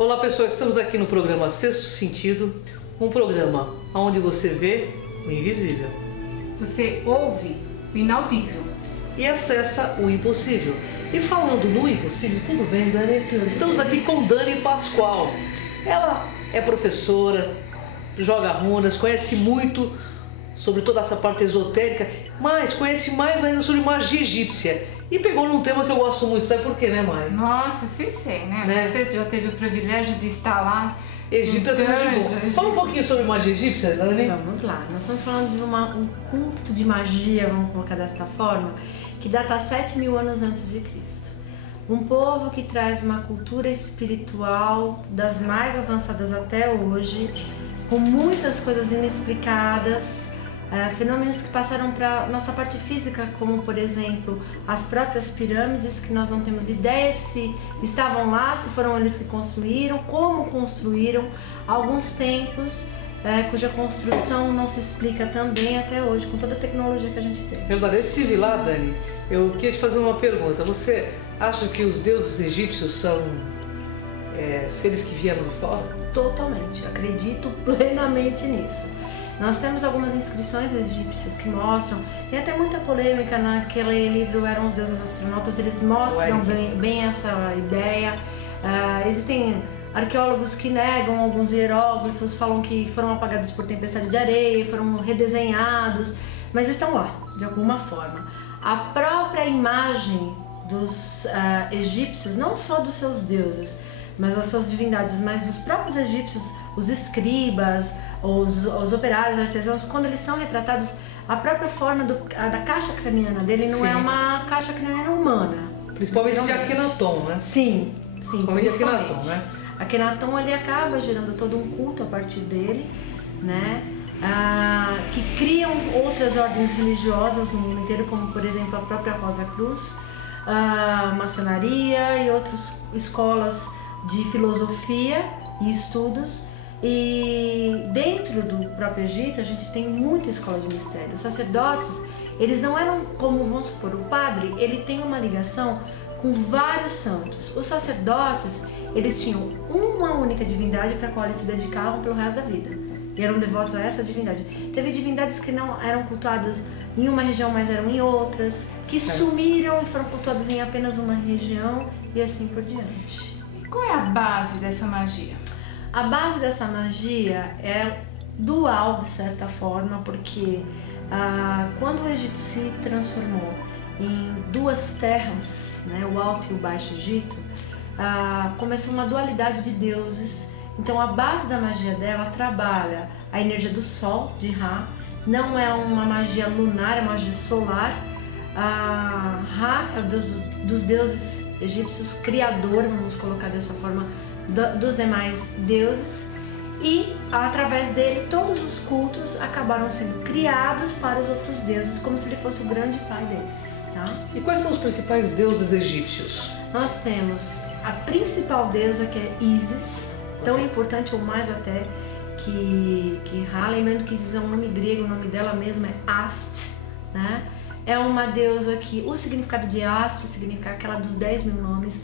Olá pessoal, estamos aqui no programa Sexto Sentido, um programa onde você vê o invisível. Você ouve o inaudível. E acessa o impossível. E falando no impossível, tudo bem, Dani? Estamos aqui com Dani Pascoal. Ela é professora, joga runas, conhece muito sobre toda essa parte esotérica, mas conhece mais ainda sobre magia egípcia. E pegou num tema que eu gosto muito, sabe por quê, né, Mari? Nossa, sei, né? Você já teve o privilégio de estar lá. Egito é tudo de bom. Fala um pouquinho sobre magia egípcia, Dani. Vamos lá, nós estamos falando de um culto de magia, vamos colocar desta forma, que data 7.000 anos antes de Cristo. Um povo que traz uma cultura espiritual das mais avançadas até hoje, com muitas coisas inexplicadas, fenômenos que passaram para nossa parte física, como por exemplo as próprias pirâmides, que nós não temos ideia se estavam lá, se foram eles que construíram, como construíram, alguns templos cuja construção não se explica também até hoje, com toda a tecnologia que a gente tem. Verdade, eu estive lá, Dani, eu queria te fazer uma pergunta. Você acha que os deuses egípcios são seres que vieram de fora? Totalmente, acredito plenamente nisso. Nós temos algumas inscrições egípcias que mostram, tem até muita polêmica naquele livro Eram os Deuses Astronautas, eles mostram bem essa ideia. Existem arqueólogos que negam alguns hieróglifos, falam que foram apagados por tempestade de areia, foram redesenhados, mas estão lá, de alguma forma. A própria imagem dos egípcios, não só dos seus deuses, mas das suas divindades, mas dos próprios egípcios, os escribas, os operários, artesãos, quando eles são retratados, a própria forma da caixa craniana dele não é uma caixa craniana humana. Principalmente de Akhenaton, né? Sim, principalmente Akhenaton, né? Akhenaton, ele acaba gerando todo um culto a partir dele, né? Que criam outras ordens religiosas no mundo inteiro, como por exemplo a própria Rosa Cruz, a maçonaria e outras escolas de filosofia e estudos. E dentro do próprio Egito a gente tem muita escola de mistério. Os sacerdotes, eles não eram como, vamos supor, o padre, ele tem uma ligação com vários santos. Os sacerdotes, eles tinham uma única divindade para a qual eles se dedicavam pelo resto da vida. E eram devotos a essa divindade. Teve divindades que não eram cultuadas em uma região, mas eram em outras, que sumiram e foram cultuadas em apenas uma região e assim por diante. E qual é a base dessa magia? A base dessa magia é dual, de certa forma, porque quando o Egito se transformou em duas terras, né, o Alto e o Baixo Egito, começou uma dualidade de deuses. Então a base da magia dela trabalha a energia do Sol, de Ra, não é uma magia lunar, é uma magia solar. Ra é o deus dos deuses egípcios, criador, vamos colocar dessa forma, dos demais deuses, e através dele todos os cultos acabaram sendo criados para os outros deuses, como se ele fosse o grande pai deles, tá? E quais são os principais deuses egípcios? Nós temos a principal deusa, que é Isis, tão importante ou mais até que Ra, lembrando que Isis é um nome grego, o nome dela mesma é Ast, né? É uma deusa que o significado de Ast significa aquela dos 10.000 nomes.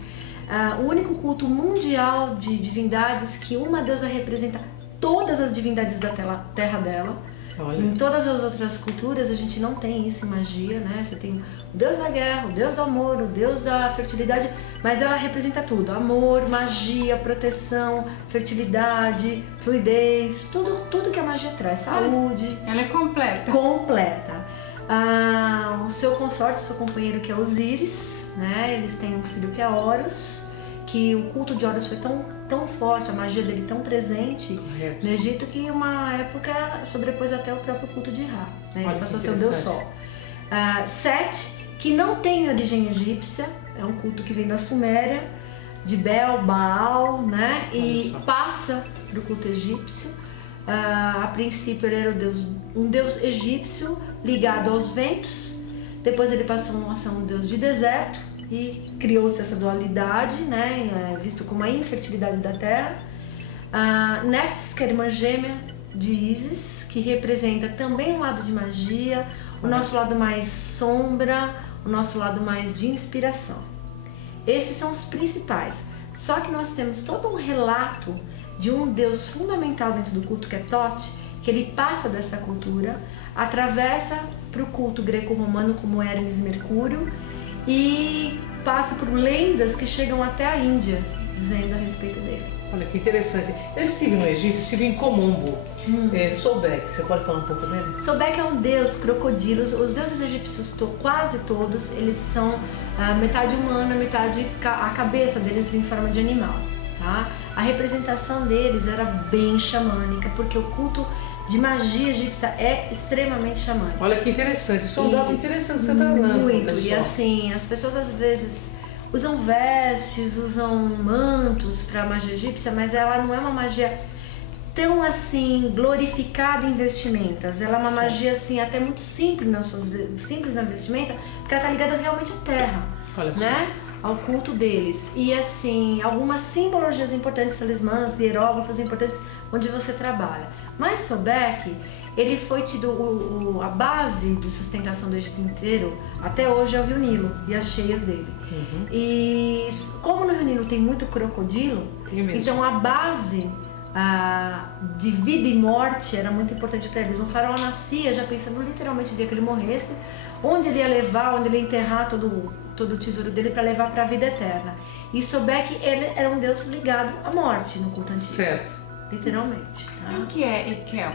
O único culto mundial de divindades que uma deusa representa todas as divindades da terra dela. Olha. Em todas as outras culturas a gente não tem isso em magia, né? Você tem o deus da guerra, o deus do amor, o deus da fertilidade, mas ela representa tudo: amor, magia, proteção, fertilidade, fluidez, tudo que a magia traz, saúde. Ela é completa. Completa. O seu consorte, seu companheiro, que é Osíris, né? Eles têm um filho que é Horus, que o culto de Horus foi tão forte, a magia dele tão presente no Egito, que uma época sobrepôs até o próprio culto de Ra, né? Ele passou a ser o Deus Sol. Set, que não tem origem egípcia, é um culto que vem da Suméria, de Bel, Baal, né? E passa para o culto egípcio. A princípio ele era um deus egípcio ligado aos ventos, depois ele passou a ser um deus de deserto e criou-se essa dualidade, né, visto como a infertilidade da terra. Néftis, que é a irmã gêmea de Isis, que representa também um lado de magia, o nosso lado mais sombra, o nosso lado mais de inspiração. Esses são os principais. Só que nós temos todo um relato de um Deus fundamental dentro do culto, que é Thoth, que ele passa dessa cultura, atravessa para o culto greco-romano como Hermes e Mercúrio e passa por lendas que chegam até a Índia, dizendo a respeito dele. Olha que interessante. Eu estive no Egito, estive em Komombo. Sobek, você pode falar um pouco dele? Sobek é um deus crocodilos. Os deuses egípcios, quase todos, eles são metade humana, metade a cabeça deles em forma de animal. Tá? A representação deles era bem xamânica, porque o culto de magia egípcia é extremamente xamânico. Olha que interessante, isso é um dado interessante que você está falando. Muito, e assim, as pessoas às vezes usam vestes, usam mantos para magia egípcia, mas ela não é uma magia tão assim glorificada em vestimentas. Ela é uma magia assim até muito simples na vestimenta, porque ela está ligada realmente à terra, né? Ao culto deles. E assim, algumas simbologias importantes, talismãs, hieróglifos importantes onde você trabalha. Mas Sobek, ele foi tido a base de sustentação do Egito inteiro, até hoje é o Rio Nilo e as cheias dele. E como no Rio Nilo tem muito crocodilo, então a base de vida e morte era muito importante para eles. Um faraó nascia já pensando literalmente no dia que ele morresse, onde ele ia levar, onde ele ia enterrar todo o tesouro dele para levar para a vida eterna. E Sobek, ele era um deus ligado à morte no culto antigo. Certo. Literalmente. Tá? O que é Ekel?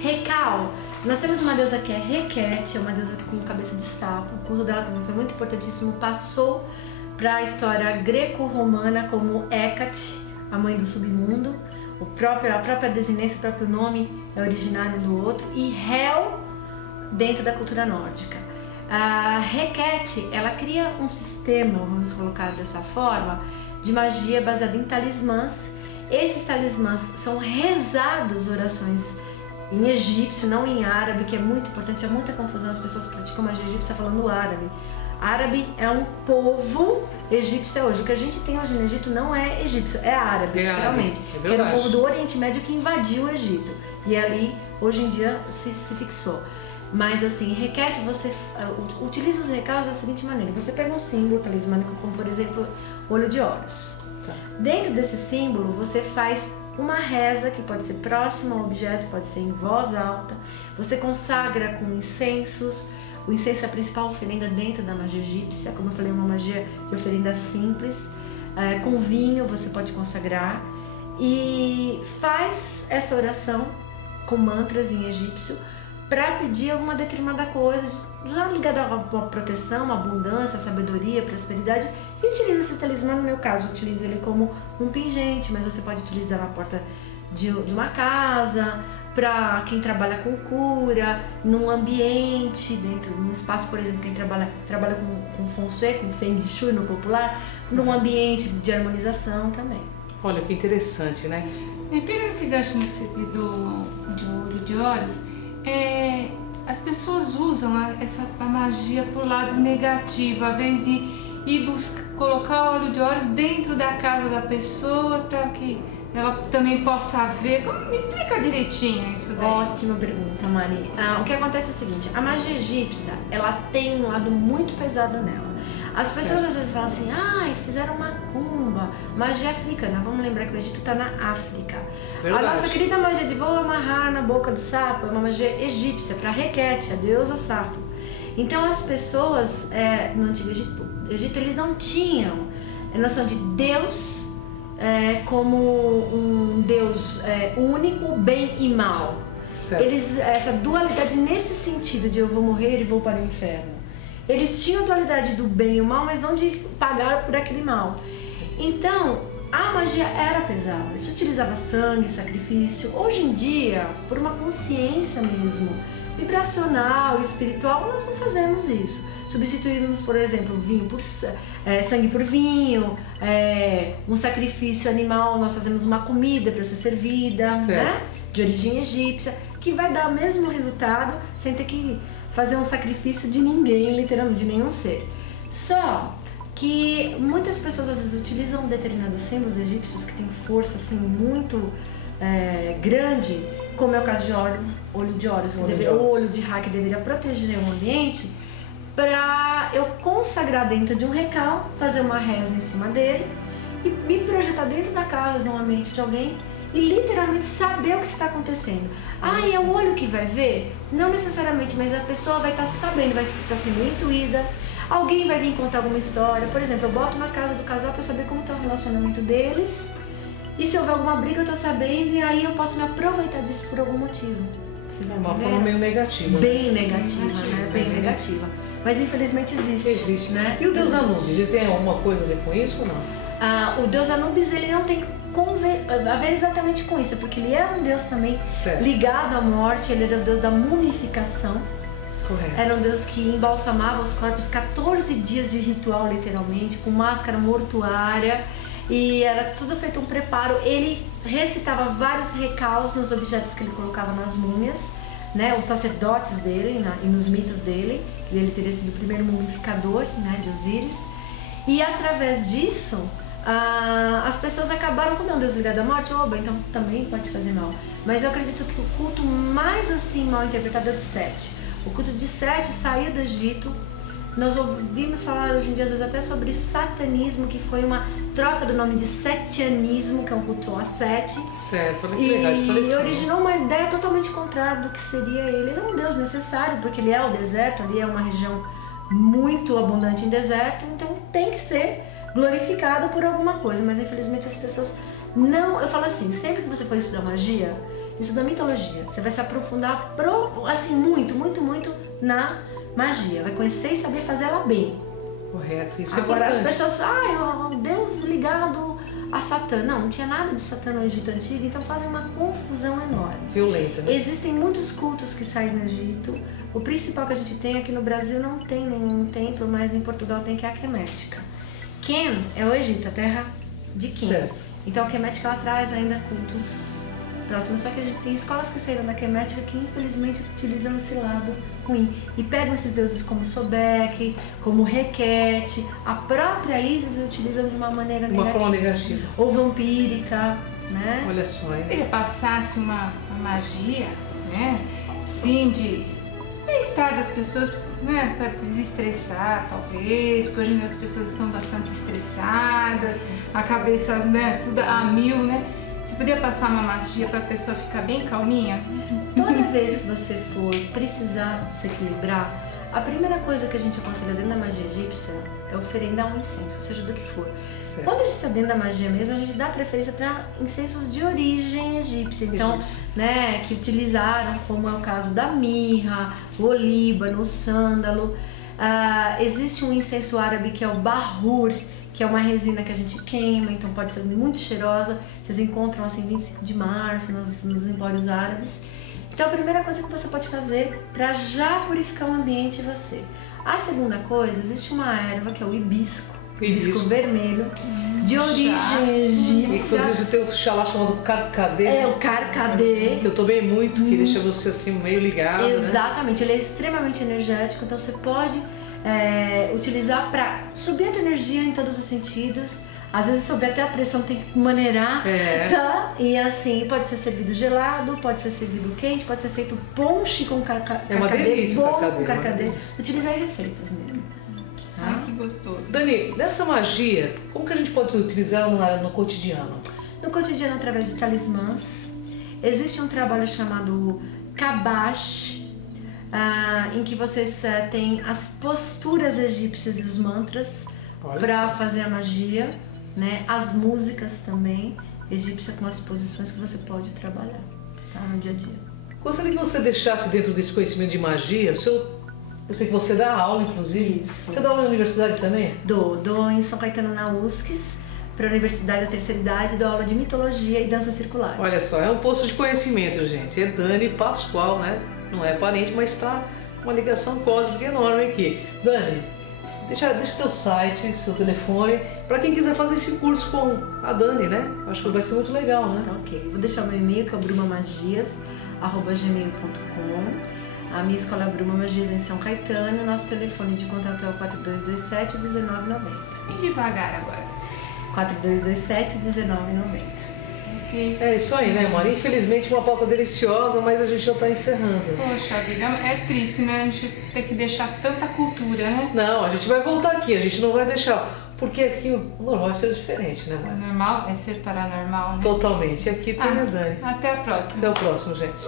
Recal. Nós temos uma deusa que é Requete, é uma deusa com cabeça de sapo. O culto dela também foi muito importantíssimo. Passou para a história greco-romana como Hecate, a mãe do submundo. A própria desinência, o próprio nome é originário do outro. E Hel, dentro da cultura nórdica. A Requete, ela cria um sistema, vamos colocar dessa forma, de magia baseada em talismãs. Esses talismãs são rezados, orações em egípcio, não em árabe, que é muito importante, há muita confusão, as pessoas praticam magia egípcia falando árabe. Árabe é um povo egípcio hoje. O que a gente tem hoje no Egito não é egípcio, é árabe, literalmente. Que era o povo do Oriente Médio que invadiu o Egito. E ali, hoje em dia, se fixou. Mas assim, Requete, você utiliza os recados da seguinte maneira. Você pega um símbolo talismânico, como por exemplo, o olho de Horus. Tá. Dentro desse símbolo, você faz uma reza que pode ser próxima ao objeto, pode ser em voz alta. Você consagra com incensos. O incenso é a principal oferenda dentro da magia egípcia. Como eu falei, uma magia de oferenda simples. Com vinho você pode consagrar. E faz essa oração com mantras em egípcio para pedir alguma determinada coisa, ligada à proteção, à abundância, à sabedoria, à prosperidade. E utiliza esse talismã, no meu caso, utilizo ele como um pingente, mas você pode utilizar na porta de uma casa, para quem trabalha com cura, num ambiente, num espaço, por exemplo, quem trabalha com feng shui, com feng shui no popular, num ambiente de harmonização também. Olha que interessante, né? Pegando esse gancho de olho de Horus, as pessoas usam a magia pro lado negativo, ao invés de ir colocar o olho de Horus dentro da casa da pessoa para que ela também possa ver. Me explica direitinho isso daí. Ótima pergunta, Mari. O que acontece é o seguinte, a magia egípcia, ela tem um lado muito pesado nela. As pessoas às vezes falam assim, fizeram macumba, magia africana. Vamos lembrar que o Egito está na África. Verdade. A nossa querida magia de vou amarrar na boca do sapo é uma magia egípcia, para Requete, a deusa sapo. Então as pessoas no Antigo Egito, eles não tinham a noção de Deus como um Deus único, bem e mal. Essa dualidade nesse sentido de eu vou morrer e vou para o inferno. Eles tinham a dualidade do bem e o mal, mas não de pagar por aquele mal. Então, a magia era pesada. Se utilizava sangue, sacrifício. Hoje em dia, por uma consciência mesmo, vibracional, espiritual, nós não fazemos isso. Substituímos, por exemplo, vinho por sangue por vinho, um sacrifício animal, nós fazemos uma comida para ser servida, né? De origem egípcia, que vai dar o mesmo resultado sem ter que fazer um sacrifício de ninguém, literalmente, de nenhum ser. Só que muitas pessoas às vezes utilizam determinados símbolos egípcios que têm força assim muito grande, como é o caso de olho de Horus, o olho de Ra, que deveria proteger o ambiente, para eu consagrar dentro de um recal, fazer uma reza em cima dele e me projetar dentro da casa, no ambiente de alguém e literalmente saber o que está acontecendo. E é o olho que vai ver? Não necessariamente, mas a pessoa vai estar sabendo, vai estar sendo intuída. Alguém vai vir contar alguma história. Por exemplo, eu boto na casa do casal para saber como está o relacionamento deles. E se houver alguma briga, eu tô sabendo, e aí eu posso me aproveitar disso por algum motivo. Vocês uma forma meio negativa. Bem negativa, né? Bem negativa. Mas infelizmente existe. Existe, né? E o deus Anubis, ele tem alguma coisa a ver com isso ou não? O deus Anubis, ele não tem a ver exatamente com isso, porque ele é um deus também ligado à morte, ele era o deus da mumificação. Correto. Era um deus que embalsamava os corpos 14 dias de ritual, literalmente, com máscara mortuária. E era tudo feito um preparo. Ele recitava vários recaus nos objetos que ele colocava nas múmias, né? Os sacerdotes dele e nos mitos dele. Ele teria sido o primeiro mumificador, né, de Osíris. E através disso, as pessoas acabaram, como é um deus ligado à morte, então também pode fazer mal. Mas eu acredito que o culto mais assim mal interpretado é o de Sete. O culto de Sete saiu do Egito. Nós ouvimos falar hoje em dia, às vezes, até sobre satanismo, que foi uma troca do nome de setianismo, que é um culto a Sete. Certo, olha que legal, e originou uma ideia totalmente contrária do que seria ele. Ele é um deus necessário, porque ele é o deserto, ali é uma região muito abundante em deserto, então tem que ser glorificado por alguma coisa. Mas infelizmente as pessoas não... Eu falo assim, sempre que você for estudar magia, estuda mitologia, você vai se aprofundar assim, muito na magia, vai conhecer e saber fazer ela bem. Correto, isso Agora, é importante. as pessoas, Deus ligado a Satã. Não tinha nada de Satã no Egito Antigo, então fazem uma confusão enorme. Violenta, né? Existem muitos cultos que saem no Egito. O principal que a gente tem aqui no Brasil não tem nenhum templo, mas em Portugal tem, que é a Quemética. Quen é o Egito, a terra de Quen. Certo. Então a Quemética, ela traz ainda cultos próximos, só que a gente tem escolas que saíram da Quemética que infelizmente utilizam esse lado ruim e pegam esses deuses como Sobek, como Requete, a própria Isis utilizam de uma maneira negativa. Uma forma negativa. Ou vampírica, né? Olha só, hein? Ele passasse uma magia, né? Sim, de bem-estar das pessoas, né? Para desestressar, talvez, porque hoje as pessoas estão bastante estressadas, a cabeça, né? Tudo a mil, né? Você podia passar uma magia para a pessoa ficar bem calminha? Toda vez que você for precisar se equilibrar, a primeira coisa que a gente aconselha dentro da magia egípcia é oferendar um incenso, seja do que for. Certo. Quando a gente está dentro da magia mesmo, a gente dá preferência para incensos de origem egípcia. Então, né, que utilizaram, como é o caso da mirra, o olíbano, o sândalo. Existe um incenso árabe que é o bahur, que é uma resina que a gente queima, então pode ser muito cheirosa. Vocês encontram assim 25 de março nos empórios árabes. Então a primeira coisa que você pode fazer para já purificar o ambiente é você. A segunda coisa, existe uma erva que é o hibisco vermelho, de origem egípcia. Inclusive tem um chá lá chamado carcadê. É o carcadê. Que eu tomei muito, que deixa você assim meio ligado. Exatamente, ele é extremamente energético, então você pode utilizar para subir a tua energia em todos os sentidos. Às vezes sobe até a pressão, tem que maneirar, tá? E assim, pode ser servido gelado, pode ser servido quente, pode ser feito ponche com carcadê. É uma delícia bom o com carcadê. Utilizar em receitas mesmo. Ai, que gostoso. Dani, nessa magia, como que a gente pode utilizá-la no cotidiano? No cotidiano, através de talismãs. Existe um trabalho chamado Kabash, em que vocês têm as posturas egípcias e os mantras para fazer a magia, né? As músicas também egípcias com as posições que você pode trabalhar, tá? No dia a dia. Gostaria que você deixasse dentro desse conhecimento de magia, eu sei que você dá aula, inclusive. Isso. Você dá aula na universidade também? Dou em São Caetano, na USCS, para a Universidade da Terceira Idade, dou aula de mitologia e danças circulares. Olha só, é um posto de conhecimento, gente. É Dani Pascoal, né? Não é parente, mas está uma ligação cósmica enorme aqui. Dani, deixa teu site, seu telefone, para quem quiser fazer esse curso com a Dani, né? Acho que vai ser muito legal, né? Tá, ok. Vou deixar meu e-mail, que é o brumamagias@gmail.com. A minha escola é Bruma Magias em São Caetano. Nosso telefone de contato é o 4227-1990. Bem devagar agora. 4227-1990. Ok. É isso aí, né, Mari? Infelizmente uma pauta deliciosa, mas a gente já está encerrando. Poxa vida, é triste, né? A gente tem que deixar tanta cultura, né? Não, a gente vai voltar aqui, a gente não vai deixar. Porque aqui o normal é ser diferente, né, O Mari? normal é ser paranormal, né? Totalmente. Aqui tem a Dani. Até a próxima. Até o próximo, gente.